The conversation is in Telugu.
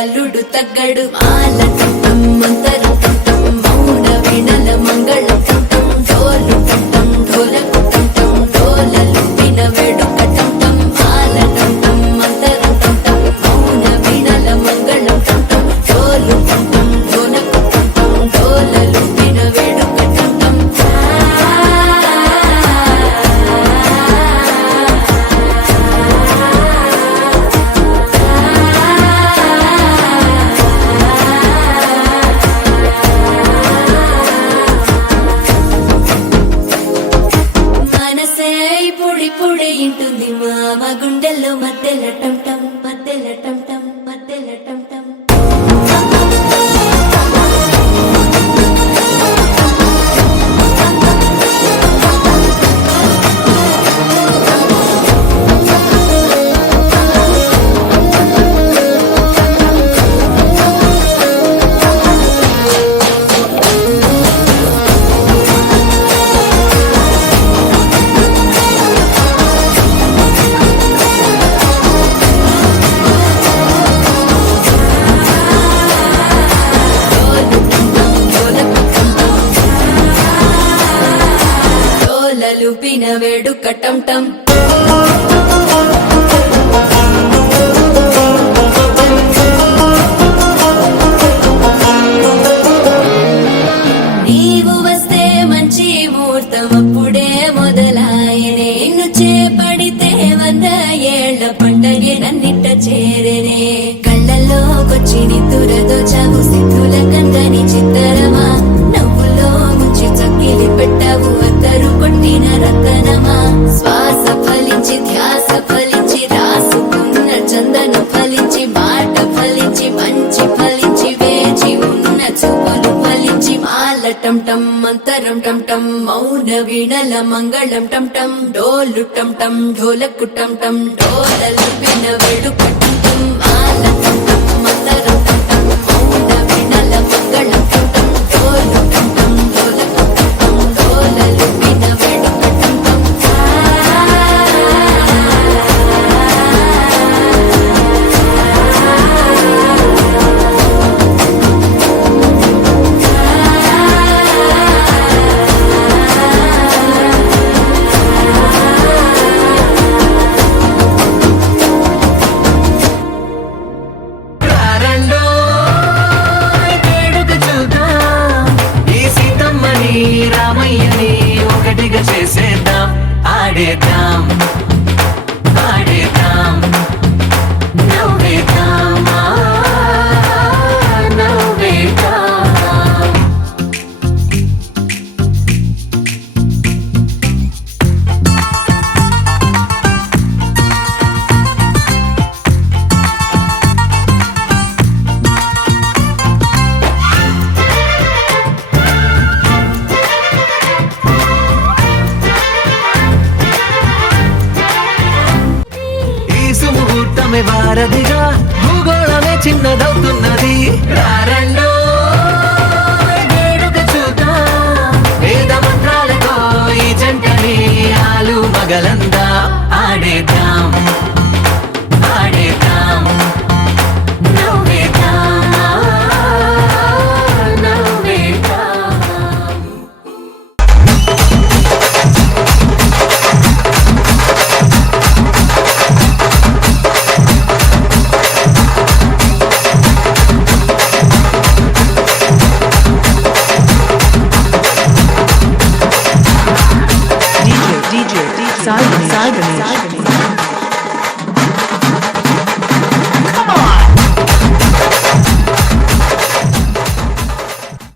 అల్లుడు తగ్గడు మాల టం మంతరు టం మౌన వినల మంగళ టం ఢోలు టం ఢోలకు టం ఢోలలు విన వేడుక టం మాల టం మంతరు టం మౌన వినల మంగళ టం ఢోలు టం ఢోలకు టం ఢోలలు విన వేడుక టం పొడి ఇంటుంది మామ గుండెల్లో మధ్యల టం టం మధ్యల టం టం మధ్యల టం టం లుపిన వేడుక టం టం నీవు వస్తే మంచి ముహూర్తం అప్పుడే మొదలాయనే నిన్ను చేపడితే 100 ఏళ్ల పండగే నన్నిట్ట చేరేనే కళ్ళల్లోకొచ్చి నిద్దురదోచావు సిద్ధుల కందని చిత్తరమా నవ్వులో ముంచి చక్కిలి పెట్టావు అద్దరు కొట్టిన రతనమా శ్వాస ఫలించి ధ్యాస ఫలించి రాసుకున్న చందన ఫలించి మాట ఫలించి మంచి ఫలించి వేచి ఉన్న చూపులు ఫలించి మాల టం టం మంతరం టం టం మౌన వీణల మంగళం టం టం డోలు టం టం ఢోలకు టం టం డోలలు విన వేడుక టం టం మాల టం టం మంతరం టం టం మౌన వీణల మంగళం టం టం డోలు టం టం ఢోలకు టం టం డోలలు విన వేడుక టం టం రామయ్యని ఒకటిగా చేసేద్దాం ఆడేద్దాం ఆడేద్దాం నవ్వేద్దాం నవ్వేద్దాం వారధిగా భూగోళమే చిన్నదవుతున్నది రారండో వేడుక చూద్దాం వేద మంత్రాలతో ఈ జంటని ఆలు మగలందా ఆడేద్దాం ఆడేద్దాం నవ్వేద్దాం నవ్వేద్దాం సాగని